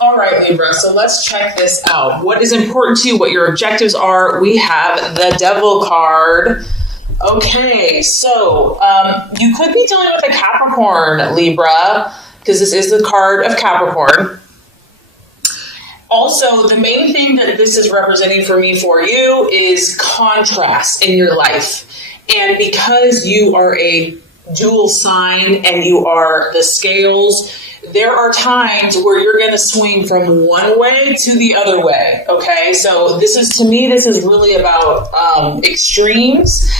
All right, Libra, so let's check this out. What is important to you, what your objectives are? We have the Devil card. Okay, so you could be dealing with a Capricorn, Libra, because this is the card of Capricorn. Also, the main thing that this is representing for me for you is contrast in your life. And because you are a dual sign and you are the scales, there are times where you're going to swing from one way to the other way. Okay, so this is, to me, this is really about extremes.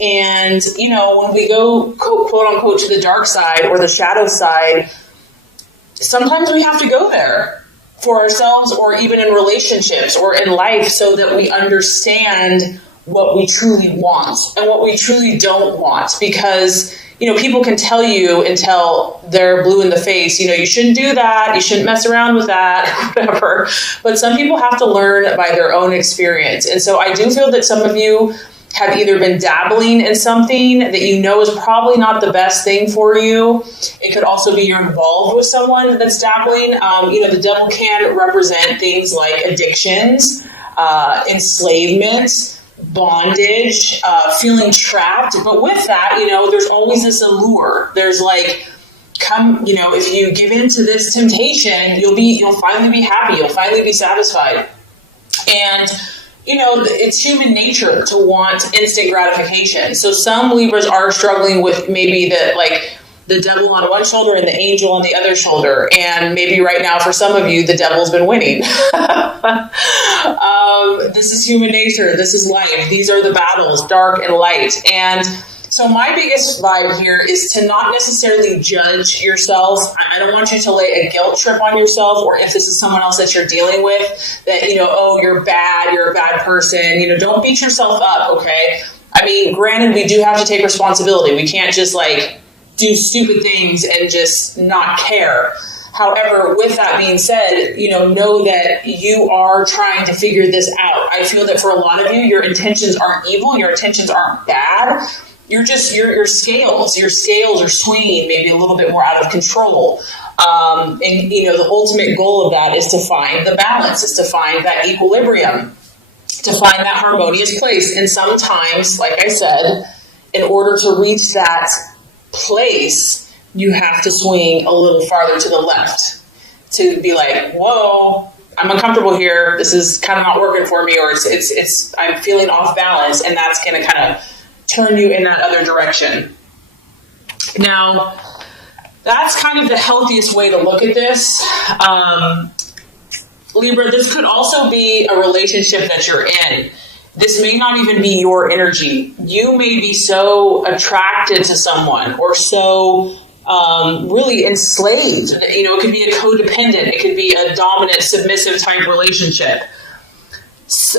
And, you know, when we go, quote unquote, to the dark side or the shadow side, sometimes we have to go there for ourselves or even in relationships or in life so that we understand what we truly want and what we truly don't want. Because, you know, people can tell you until they're blue in the face, you know, you shouldn't do that, you shouldn't mess around with that, whatever. But some people have to learn by their own experience. And so I do feel that some of you have either been dabbling in something that you know is probably not the best thing for you. It could also be you're involved with someone that's dabbling. You know, the devil can represent things like addictions, enslavement, bondage, feeling trapped. But with that, you know, there's always this allure. There's like, come, you know, if you give in to this temptation, you'll finally be happy. You'll finally be satisfied. And you know, it's human nature to want instant gratification. So some Libras are struggling with maybe the devil on one shoulder and the angel on the other shoulder. And maybe right now for some of you, the devil's been winning. This is human nature. This is life. These are the battles, dark and light. And so my biggest vibe here is to not necessarily judge yourself. I don't want you to lay a guilt trip on yourself, or if this is someone else that you're dealing with, that, you know, oh, you're bad, you're a bad person. You know, don't beat yourself up, okay? I mean, granted, we do have to take responsibility. We can't just like do stupid things and just not care. However, with that being said, you know that you are trying to figure this out. I feel that for a lot of you, your intentions aren't evil, your intentions aren't bad. You're just, your scales are swinging maybe a little bit more out of control. And, you know, the ultimate goal of that is to find the balance, is to find that equilibrium, to find that harmonious place. And sometimes, like I said, in order to reach that place, you have to swing a little farther to the left to be like, whoa, I'm uncomfortable here. This is kind of not working for me, or it's I'm feeling off balance, and that's going to kind of turn you in that other direction. Now, that's kind of the healthiest way to look at this. Libra, this could also be a relationship that you're in. This may not even be your energy. You may be so attracted to someone or so really enslaved. You know, it could be a codependent. It could be a dominant, submissive type relationship.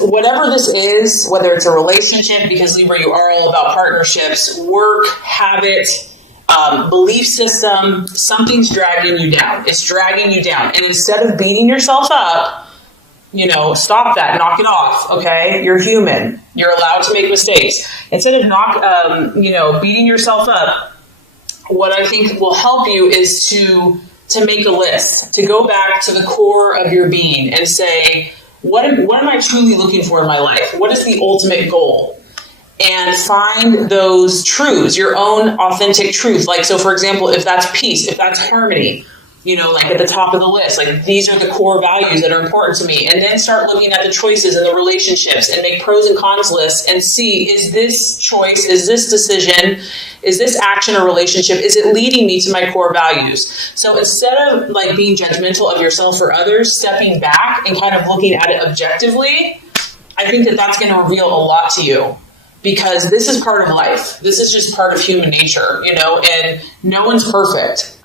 Whatever this is, whether it's a relationship, because Libra, you are all about partnerships, work, habit, belief system, something's dragging you down. It's dragging you down. And instead of beating yourself up, you know, stop that, knock it off, okay? You're human. You're allowed to make mistakes. Instead of beating yourself up, what I think will help you is to make a list, to go back to the core of your being and say, what am I truly looking for in my life? What is the ultimate goal? And find those truths, your own authentic truth. Like, so for example, if that's peace, if that's harmony, you know, like at the top of the list, like these are the core values that are important to me. And then start looking at the choices and the relationships and make pros and cons lists and see, is this choice, is this decision, is this action or relationship, is it leading me to my core values? So instead of like being judgmental of yourself or others, stepping back and kind of looking at it objectively, I think that that's going to reveal a lot to you. Because this is part of life. This is just part of human nature, you know, and no one's perfect.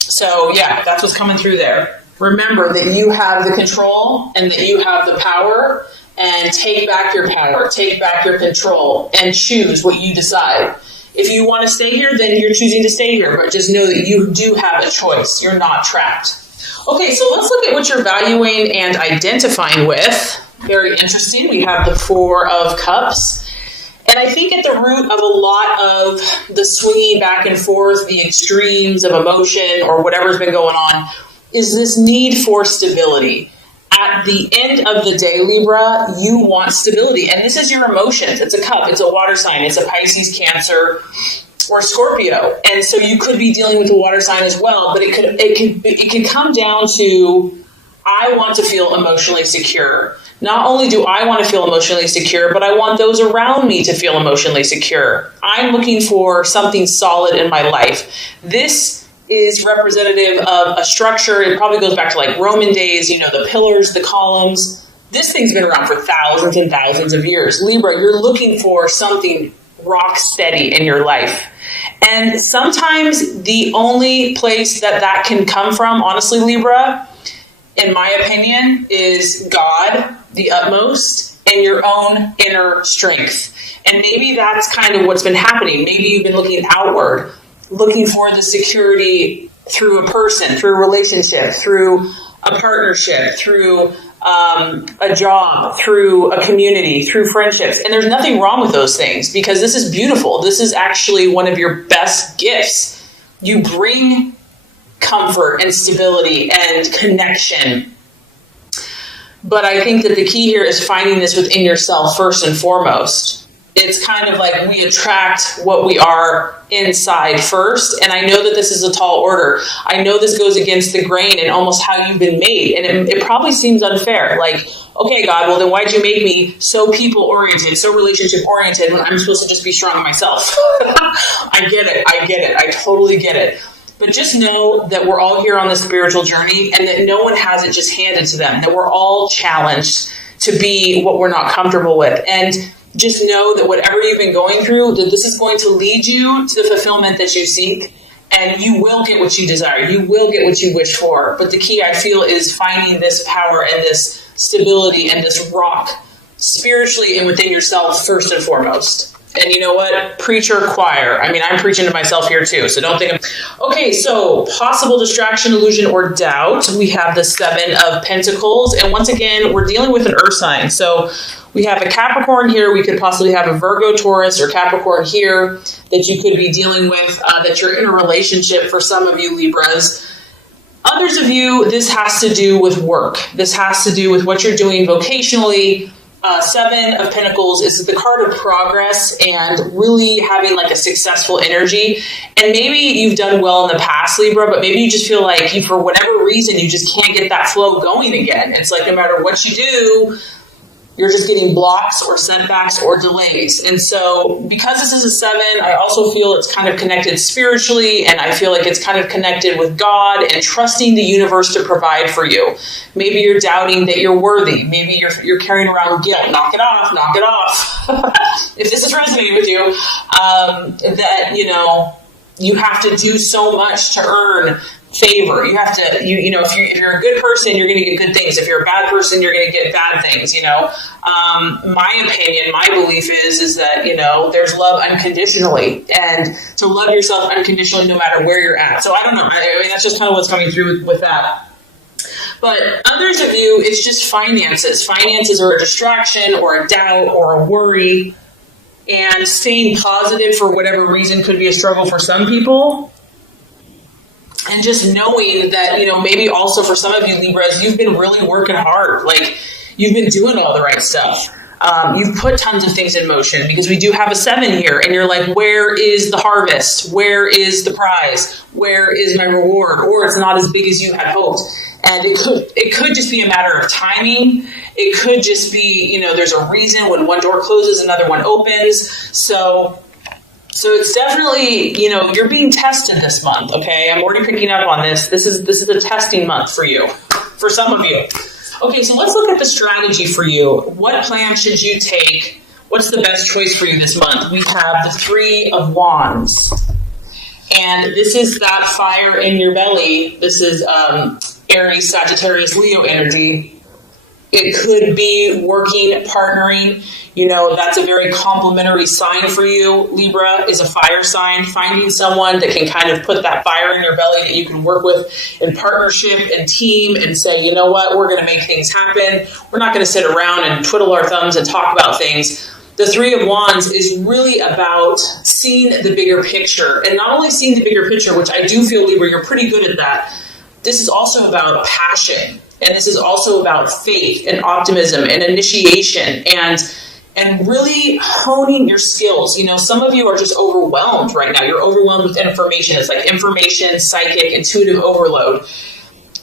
So yeah, that's what's coming through there. Remember that you have the control and that you have the power, and take back your power, take back your control, and choose what you decide. If you want to stay here, then you're choosing to stay here, but just know that you do have a choice. You're not trapped. Okay, so let's look at what you're valuing and identifying with. Very interesting. We have the Four of Cups. And I think at the root of a lot of the swinging back and forth, the extremes of emotion or whatever's been going on, is this need for stability. At the end of the day, Libra, you want stability. And this is your emotions. It's a cup. It's a water sign. It's a Pisces, Cancer, or Scorpio. And so you could be dealing with a water sign as well. But it could come down to, I want to feel emotionally secure. Not only do I want to feel emotionally secure, but I want those around me to feel emotionally secure. I'm looking for something solid in my life. This is representative of a structure. It probably goes back to like Roman days, the pillars, the columns. This thing's been around for thousands and thousands of years. Libra, you're looking for something rock steady in your life. And sometimes the only place that can come from, honestly, Libra, in my opinion, is God, the utmost, and your own inner strength. And maybe that's kind of what's been happening. Maybe you've been looking outward, looking for the security through a person, through a relationship, through a partnership, through a job, through a community, through friendships. And there's nothing wrong with those things, because this is beautiful. This is actually one of your best gifts. You bring comfort and stability and connection. But I think that the key here is finding this within yourself first and foremost. It's kind of like we attract what we are inside first. And I know that this is a tall order. I know this goes against the grain and almost how you've been made. And it probably seems unfair. Like, okay, God, well, then why'd you make me so people-oriented, so relationship-oriented when I'm supposed to just be strong myself? I get it. I totally get it. But just know that we're all here on this spiritual journey, and that no one has it just handed to them, that we're all challenged to be what we're not comfortable with. And just know that whatever you've been going through, that this is going to lead you to the fulfillment that you seek, and you will get what you desire. You will get what you wish for. But the key, I feel, is finding this power and this stability and this rock spiritually and within yourself first and foremost. And you know what? Preacher, choir. I mean, I'm preaching to myself here too, so don't think Okay, so possible distraction, illusion, or doubt. We have the 7 of Pentacles. And once again, we're dealing with an earth sign. So we have a Capricorn here. We could possibly have a Virgo, Taurus, or Capricorn here that you could be dealing with, that you're in a relationship for some of you Libras. Others of you, this has to do with work. This has to do with what you're doing vocationally. 7 of Pentacles is the card of progress and really having like a successful energy. And maybe you've done well in the past, Libra, but maybe you just feel like for whatever reason, you just can't get that flow going again. It's like no matter what you do, you're just getting blocks or setbacks or delays. And so because this is a 7, I also feel it's kind of connected spiritually, and I feel like it's kind of connected with God and trusting the universe to provide for you. Maybe you're doubting that you're worthy. Maybe you're carrying around guilt. Knock it off, knock it off. If this is resonating with you, that, you have to do so much to earn favor. You have to, if you're a good person, you're going to get good things. If you're a bad person, you're going to get bad things. My opinion, my belief is that, there's love unconditionally, and to love yourself unconditionally no matter where you're at. So I don't know. I mean, that's just kind of what's coming through with that. But others of you, it's just finances. Finances are a distraction or a doubt or a worry. And staying positive for whatever reason could be a struggle for some people. And just knowing that, maybe also for some of you Libras, you've been really working hard. Like, you've been doing all the right stuff. You've put tons of things in motion, because we do have a 7 here. And you're like, where is the harvest? Where is the prize? Where is my reward? Or it's not as big as you had hoped. And it could just be a matter of timing. It could just be, there's a reason when one door closes, another one opens. So it's definitely, you're being tested this month, okay? I'm already picking up on this. This is a testing month for you, for some of you. Okay, so let's look at the strategy for you. What plan should you take? What's the best choice for you this month? We have the 3 of Wands. And this is that fire in your belly. This is Aries, Sagittarius, Leo energy. It could be working, partnering. That's a very complimentary sign for you. Libra is a fire sign. Finding someone that can kind of put that fire in your belly that you can work with in partnership and team and say, you know what, we're going to make things happen. We're not going to sit around and twiddle our thumbs and talk about things. The 3 of Wands is really about seeing the bigger picture. And not only seeing the bigger picture, which I do feel, Libra, you're pretty good at that, this is also about passion. And this is also about faith and optimism and initiation and really honing your skills. You know, some of you are just overwhelmed right now. You're overwhelmed with information. It's like information, psychic, intuitive overload.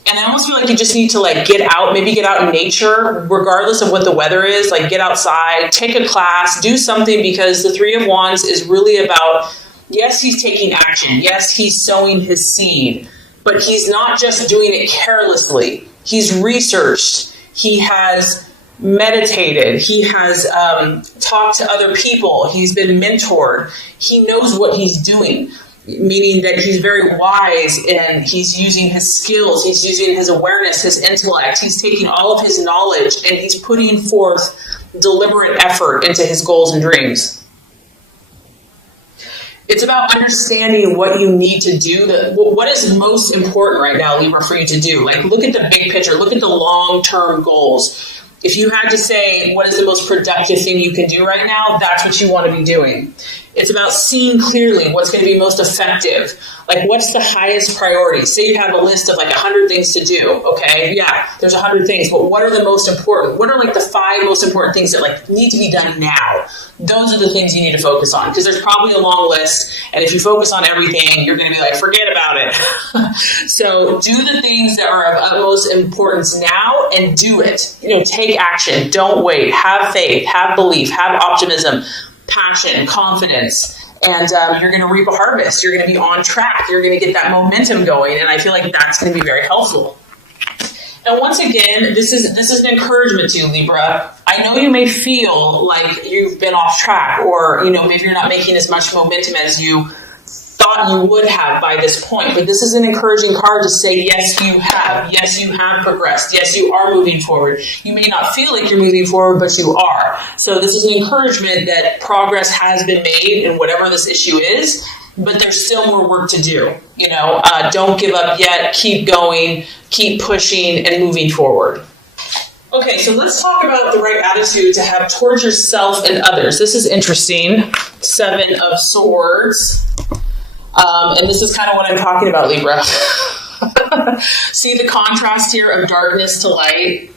And I almost feel like you just need to like get out, maybe get out in nature, regardless of what the weather is, like get outside, take a class, do something, because the Three of Wands is really about, yes, he's taking action. Yes, he's sowing his seed, but he's not just doing it carelessly. He's researched. He has meditated. He has talked to other people. He's been mentored. He knows what he's doing, meaning that he's very wise and he's using his skills. He's using his awareness, his intellect. He's taking all of his knowledge and he's putting forth deliberate effort into his goals and dreams. It's about understanding what you need to do. What is most important right now, Libra, for you to do? Like, look at the big picture. Look at the long-term goals. If you had to say what is the most productive thing you can do right now, that's what you want to be doing. It's about seeing clearly what's going to be most effective. Like, what's the highest priority? Say you have a list of like 100 things to do. Okay, yeah, there's 100 things, but what are the most important? What are like the 5 most important things that like need to be done now? Those are the things you need to focus on, because there's probably a long list. And if you focus on everything, you're going to be like, forget about it. So do the things that are of utmost importance now and do it. You know, take action. Don't wait. Have faith, have belief, have optimism, passion, confidence, and you're going to reap a harvest. You're going to be on track. You're going to get that momentum going, and I feel like that's going to be very helpful. And once again, this is an encouragement to you, Libra. I know you may feel like you've been off track, or you know, maybe you're not making as much momentum as you thought you would have by this point, but this is an encouraging card to say, yes, you have. Yes, you have progressed. Yes, you are moving forward. You may not feel like you're moving forward, but you are. So this is an encouragement that progress has been made in whatever this issue is, but there's still more work to do. You know, don't give up yet. Keep going, keep pushing and moving forward. Okay, so let's talk about the right attitude to have towards yourself and others. This is interesting. 7 of Swords. And this is kind of what I'm talking about, Libra. See the contrast here of darkness to light?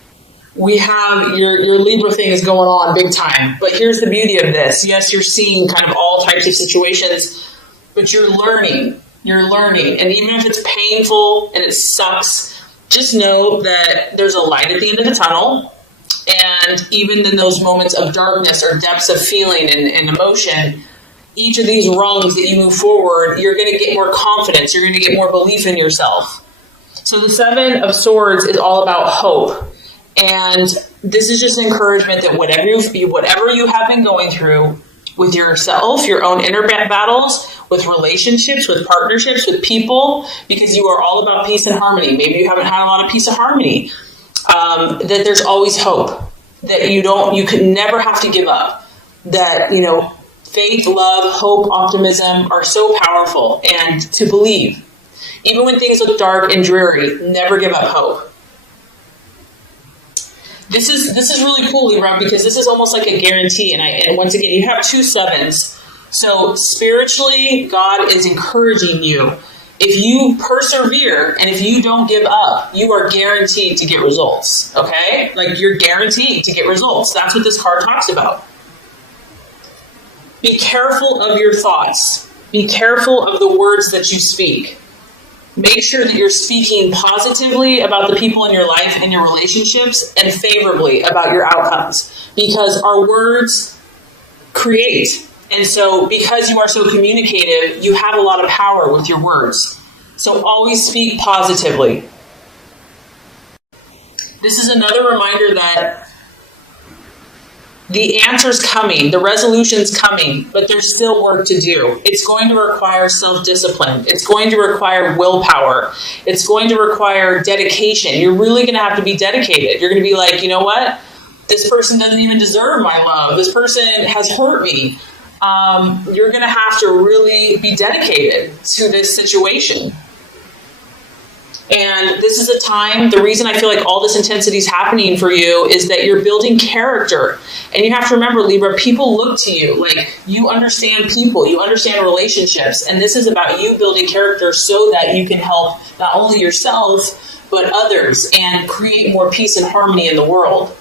We have your Libra thing is going on big time. But here's the beauty of this. Yes, you're seeing kind of all types of situations, but you're learning. You're learning. And even if it's painful and it sucks, just know that there's a light at the end of the tunnel. And even in those moments of darkness or depths of feeling and emotion, each of these rungs that you move forward, you're going to get more confidence. You're going to get more belief in yourself. So the 7 of Swords is all about hope. And this is just an encouragement that whatever you have been going through with yourself, your own inner battles, with relationships, with partnerships, with people, because you are all about peace and harmony. Maybe you haven't had a lot of peace and harmony. That there's always hope. That you can never have to give up. That, you know, faith, love, hope, optimism are so powerful, and to believe. Even when things look dark and dreary, never give up hope. This is really cool, Libra, because this is almost like a guarantee. And once again, you have 2 sevens. So spiritually, God is encouraging you. If you persevere and if you don't give up, you are guaranteed to get results. Okay? Like, you're guaranteed to get results. That's what this card talks about. Be careful of your thoughts. Be careful of the words that you speak. Make sure that you're speaking positively about the people in your life and your relationships, and favorably about your outcomes, because our words create. And so because you are so communicative, you have a lot of power with your words. So always speak positively. This is another reminder that the answer's coming, the resolution's coming, but there's still work to do. It's going to require self-discipline. It's going to require willpower. It's going to require dedication. You're really going to have to be dedicated. You're going to be like, you know what? This person doesn't even deserve my love. This person has hurt me. You're going to have to really be dedicated to this situation. And this is a time, the reason I feel like all this intensity is happening for you is that you're building character. And you have to remember, Libra, people look to you. Like, you understand people, you understand relationships. And this is about you building character so that you can help not only yourself, but others and create more peace and harmony in the world.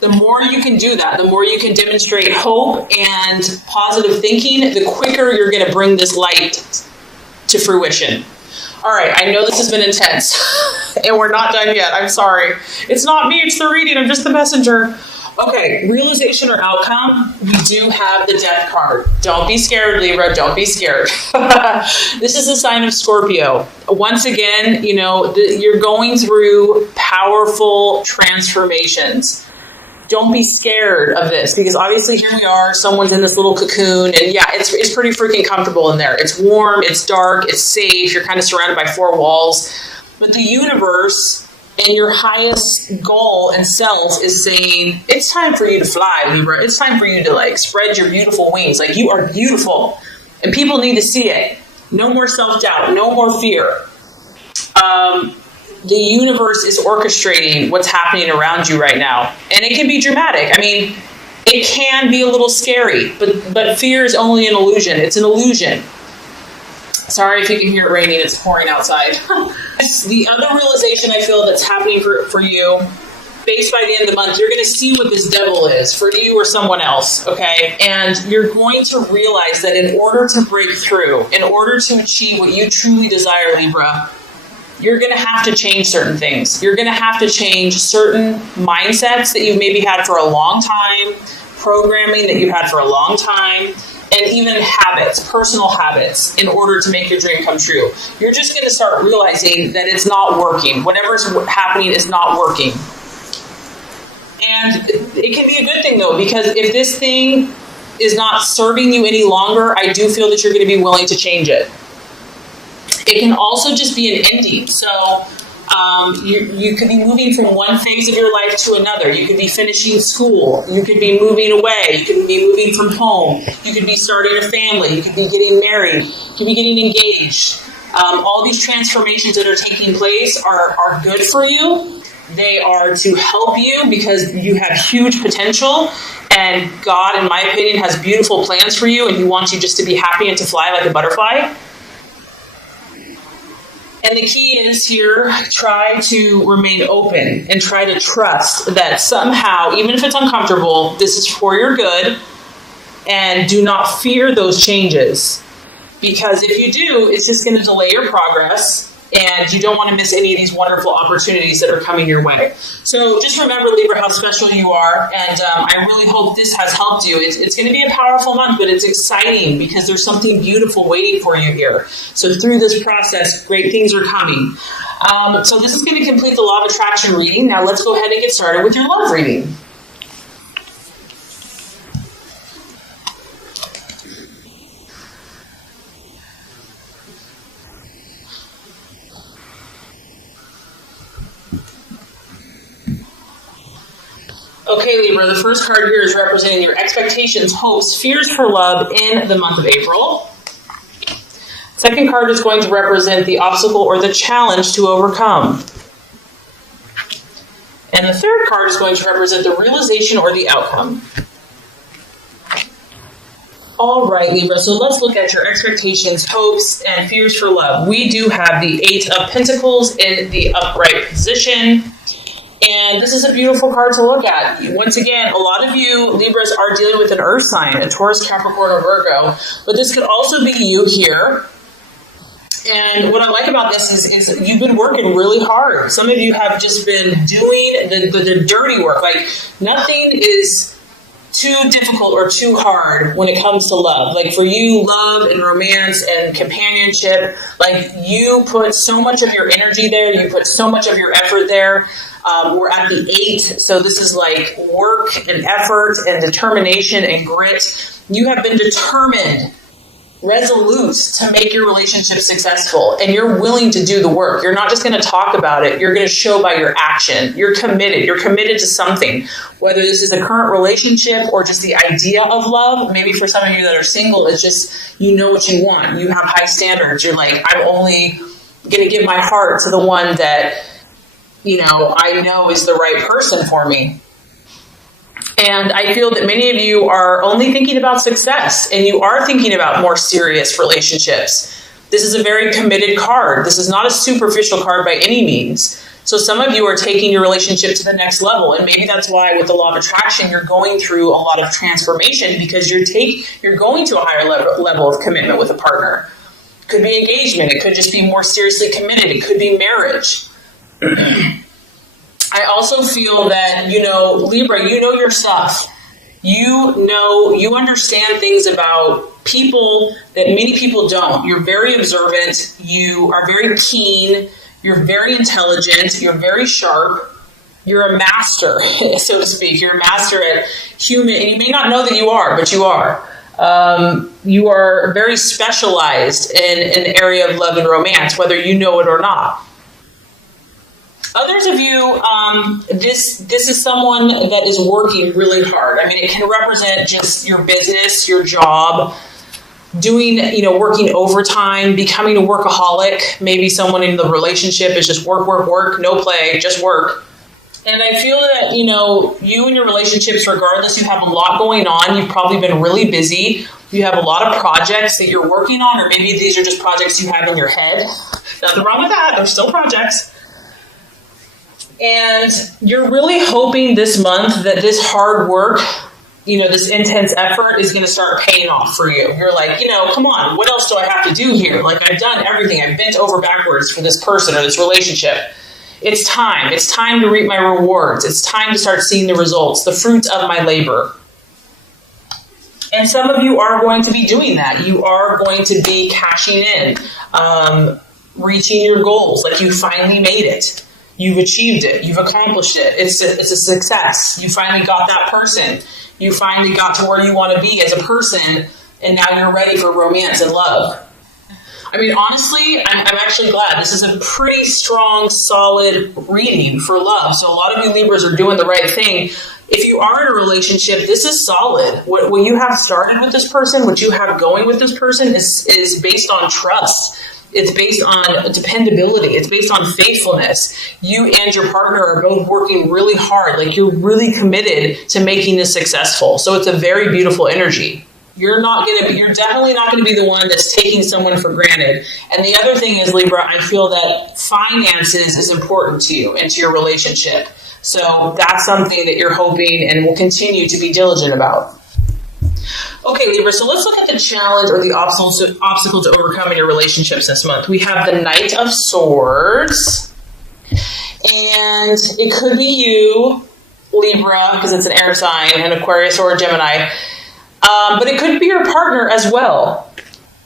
The more you can do that, the more you can demonstrate hope and positive thinking, the quicker you're going to bring this light to fruition. All right, I know this has been intense, and we're not done yet. I'm sorry. It's not me, it's the reading. I'm just the messenger. Okay, realization or outcome, we do have the Death card. Don't be scared, Libra. Don't be scared. This is a sign of Scorpio. Once again, you know, you're going through powerful transformations. Don't be scared of this, because obviously here we are, someone's in this little cocoon, and yeah, it's pretty freaking comfortable in there. It's warm, it's dark, it's safe, you're kind of surrounded by four walls. But the universe and your highest goal and self is saying, it's time for you to fly, Libra. It's time for you to like spread your beautiful wings. Like, you are beautiful, and people need to see it. No more self-doubt, no more fear. The universe is orchestrating what's happening around you right now. And it can be dramatic. I mean, it can be a little scary, but fear is only an illusion. It's an illusion. Sorry if you can hear it raining. It's pouring outside. The other realization I feel that's happening for you, based by the end of the month, you're going to see what this devil is for you or someone else, okay? And you're going to realize that in order to break through, in order to achieve what you truly desire, Libra, you're going to have to change certain things. You're going to have to change certain mindsets that you've maybe had for a long time, programming that you've had for a long time, and even habits, personal habits, in order to make your dream come true. You're just going to start realizing that it's not working. Whatever's happening is not working. And it can be a good thing, though, because if this thing is not serving you any longer, I do feel that you're going to be willing to change it. It can also just be an ending. So you could be moving from one phase of your life to another. You could be finishing school. You could be moving away. You could be moving from home. You could be starting a family. You could be getting married. You could be getting engaged. All these transformations that are taking place are good for you. They are to help you because you have huge potential. And God, in my opinion, has beautiful plans for you. And He wants you just to be happy and to fly like a butterfly. And the key is here, try to remain open and try to trust that somehow, even if it's uncomfortable, this is for your good. And do not fear those changes. Because if you do, it's just going to delay your progress. And you don't want to miss any of these wonderful opportunities that are coming your way. So just remember, Libra, how special you are. And I really hope this has helped you. It's going to be a powerful month, but it's exciting because there's something beautiful waiting for you here. So through this process, great things are coming. So this is going to complete the Law of Attraction reading. Now let's go ahead and get started with your love reading. Okay, Libra, the first card here is representing your expectations, hopes, fears for love in the month of April. Second card is going to represent the obstacle or the challenge to overcome. And the third card is going to represent the realization or the outcome. All right, Libra, so let's look at your expectations, hopes, and fears for love. We do have the Eight of Pentacles in the upright position. And this is a beautiful card to look at. Once again, a lot of you Libras are dealing with an earth sign, a Taurus, Capricorn, or Virgo. But this could also be you here. And what I like about this is you've been working really hard. Some of you have just been doing the dirty work. Like, nothing is too difficult or too hard when it comes to love. Like, for you, love and romance and companionship, like, you put so much of your energy there. You put so much of your effort there. We're at the 8, so this is like work and effort and determination and grit. You have been determined, resolute to make your relationship successful, and you're willing to do the work. You're not just going to talk about it. You're going to show by your action. You're committed. You're committed to something, whether this is a current relationship or just the idea of love. Maybe for some of you that are single, it's just, you know what you want. You have high standards. You're like, I'm only going to give my heart to the one that, I know is the right person for me. And I feel that many of you are only thinking about success, and you are thinking about more serious relationships. This is a very committed card. This is not a superficial card by any means. So some of you are taking your relationship to the next level, and maybe that's why with the law of attraction, you're going through a lot of transformation, because you're going to a higher level of commitment with a partner. It could be engagement. It could just be more seriously committed. It could be marriage. I also feel that, Libra, you know your stuff. You understand things about people that many people don't. You're very observant. You are very keen. You're very intelligent. You're very sharp. You're a master, so to speak. You're a master at human, and you may not know that you are, but you are. You are very specialized in an area of love and romance, whether you know it or not. Others of you, this is someone that is working really hard. I mean, it can represent just your business, your job, doing, working overtime, becoming a workaholic. Maybe someone in the relationship is just work, no play, just work. And I feel that, you and your relationships, regardless, you have a lot going on. You've probably been really busy. You have a lot of projects that you're working on, or maybe these are just projects you have in your head. Nothing wrong with that. They're still projects. And you're really hoping this month that this hard work, this intense effort is going to start paying off for you. You're like, come on, what else do I have to do here? Like, I've done everything. I've bent over backwards for this person or this relationship. It's time. It's time to reap my rewards. It's time to start seeing the results, the fruits of my labor. And some of you are going to be doing that. You are going to be cashing in, reaching your goals. Like, you finally made it. You've achieved it. You've accomplished it. It's a success. You finally got that person. You finally got to where you want to be as a person, and now you're ready for romance and love. I mean, honestly, I'm actually glad. This is a pretty strong, solid reading for love. So a lot of you Libras are doing the right thing. If you are in a relationship, this is solid. What you have started with this person, what you have going with this person is based on trust. It's based on dependability. It's based on faithfulness. You and your partner are both working really hard. Like, you're really committed to making this successful. So it's a very beautiful energy. You're definitely not going to be the one that's taking someone for granted. And the other thing is, Libra, I feel that finances is important to you and to your relationship. So that's something that you're hoping and will continue to be diligent about. Okay, Libra, so let's look at the challenge or the obstacle to overcome in your relationships this month. We have the Knight of Swords, and it could be you, Libra, because it's an air sign, an Aquarius or a Gemini, but it could be your partner as well.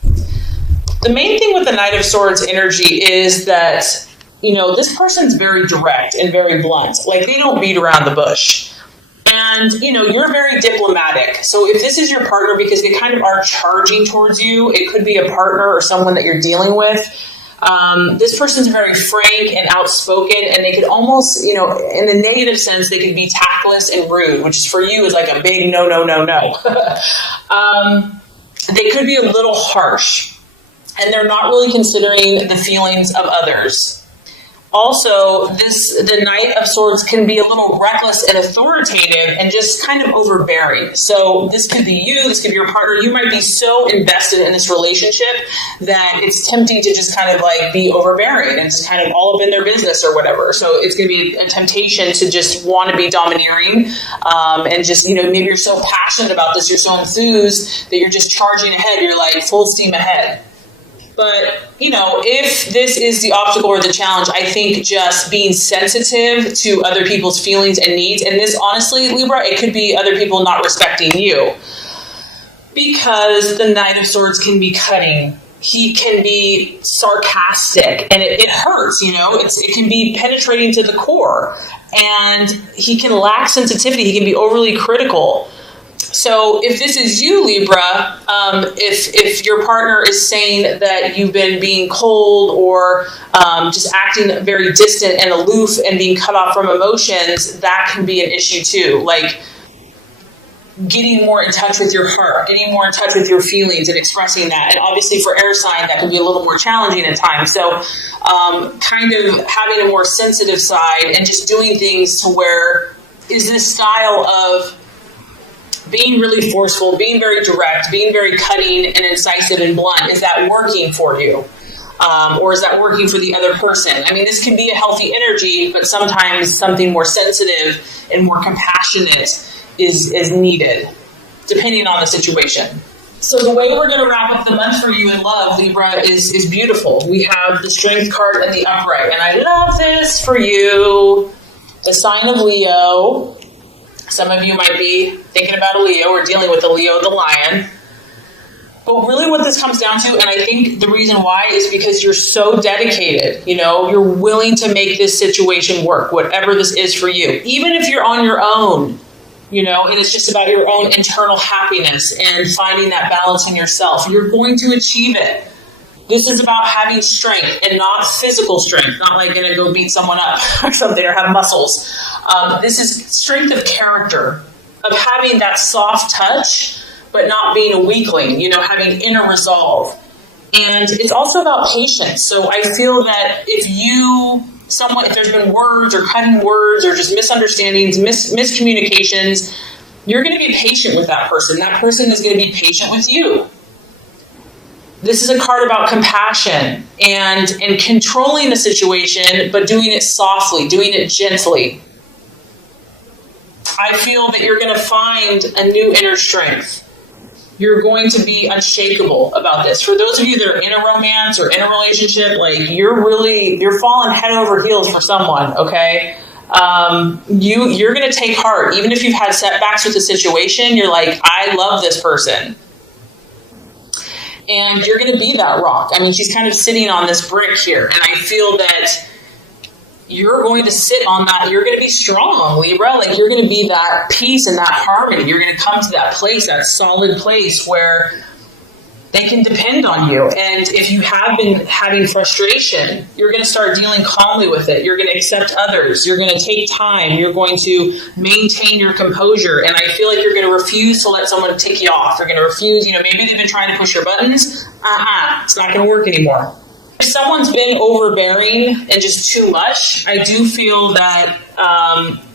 The main thing with the Knight of Swords energy is that, this person's very direct and very blunt. Like, they don't beat around the bush. And, you're very diplomatic. So if this is your partner, because they kind of are charging towards you, it could be a partner or someone that you're dealing with. This person's very frank and outspoken, and they could almost, in the negative sense, they could be tactless and rude, which is for you is like a big no. They could be a little harsh, and they're not really considering the feelings of others. Also, the Knight of Swords can be a little reckless and authoritative and just kind of overbearing. So this could be you, this could be your partner. You might be so invested in this relationship that it's tempting to just kind of like be overbearing and just kind of all up in their business or whatever. So it's going to be a temptation to just want to be domineering and just, maybe you're so passionate about this, you're so enthused that you're just charging ahead. You're like full steam ahead. But, if this is the obstacle or the challenge, I think just being sensitive to other people's feelings and needs, and this, honestly, Libra, it could be other people not respecting you. Because the Knight of Swords can be cutting. He can be sarcastic, and it hurts, it can be penetrating to the core. And he can lack sensitivity. He can be overly critical. So if this is you, Libra, if your partner is saying that you've been being cold or just acting very distant and aloof and being cut off from emotions, that can be an issue too. Like, getting more in touch with your heart, getting more in touch with your feelings and expressing that. And obviously for air sign, that can be a little more challenging at times. So kind of having a more sensitive side and just doing things to where is this style of being really forceful, being very direct, being very cutting and incisive and blunt, is that working for you? Or is that working for the other person? I mean, this can be a healthy energy, but sometimes something more sensitive and more compassionate is needed, depending on the situation. So the way we're going to wrap up the month for you in love, Libra, is beautiful. We have the Strength card and the Upright, and I love this for you. The sign of Leo. Some of you might be thinking about a Leo or dealing with a Leo, the lion. But really what this comes down to, and I think the reason why, is because you're so dedicated. You know, you're willing to make this situation work, whatever this is for you. Even if you're on your own, you know, and it's just about your own internal happiness and finding that balance in yourself. You're going to achieve it. This is about having strength and not physical strength, not like going to go beat someone up or something or have muscles. This is strength of character, of having that soft touch, but not being a weakling, you know, having inner resolve. And it's also about patience. So I feel that if there's been words or cutting words or just misunderstandings, miscommunications, you're going to be patient with that person. That person is going to be patient with you. This is a card about compassion and controlling the situation, but doing it softly, doing it gently. I feel that you're going to find a new inner strength. You're going to be unshakable about this. For those of you that are in a romance or in a relationship, like you're falling head over heels for someone, okay? You're going to take heart. Even if you've had setbacks with the situation, you're like, I love this person. And you're going to be that rock. I mean, she's kind of sitting on this brick here. And I feel that you're going to sit on that. You're going to be strong, Libra. Like, you're going to be that peace and that harmony. You're going to come to that place, that solid place where they can depend on you. And if you have been having frustration, you're going to start dealing calmly with it. You're going to accept others. You're going to take time. You're going to maintain your composure. And I feel like you're going to refuse to let someone tick you off. You're going to refuse, maybe they've been trying to push your buttons. It's not going to work anymore. If someone's been overbearing and just too much, I do feel that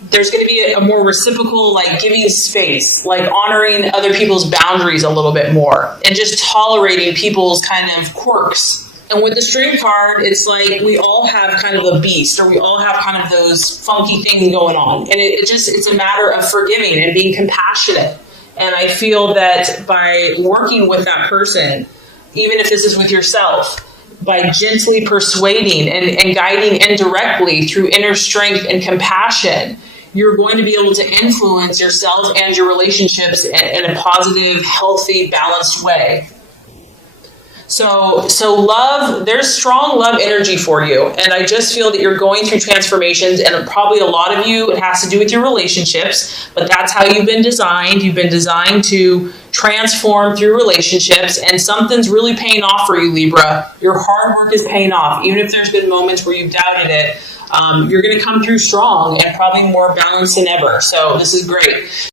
there's going to be a more reciprocal, like giving space, like honoring other people's boundaries a little bit more and just tolerating people's kind of quirks. And with the Strength card, it's like we all have kind of a beast, or we all have kind of those funky things going on. And it's a matter of forgiving and being compassionate. And I feel that by working with that person, even if this is with yourself, by gently persuading and guiding indirectly through inner strength and compassion, you're going to be able to influence yourself and your relationships in a positive, healthy, balanced way. So love, there's strong love energy for you. And I just feel that you're going through transformations, and probably a lot of you, it has to do with your relationships, but that's how you've been designed. You've been designed to transform through relationships, and something's really paying off for you, Libra. Your hard work is paying off. Even if there's been moments where you've doubted it, you're going to come through strong and probably more balanced than ever. So this is great.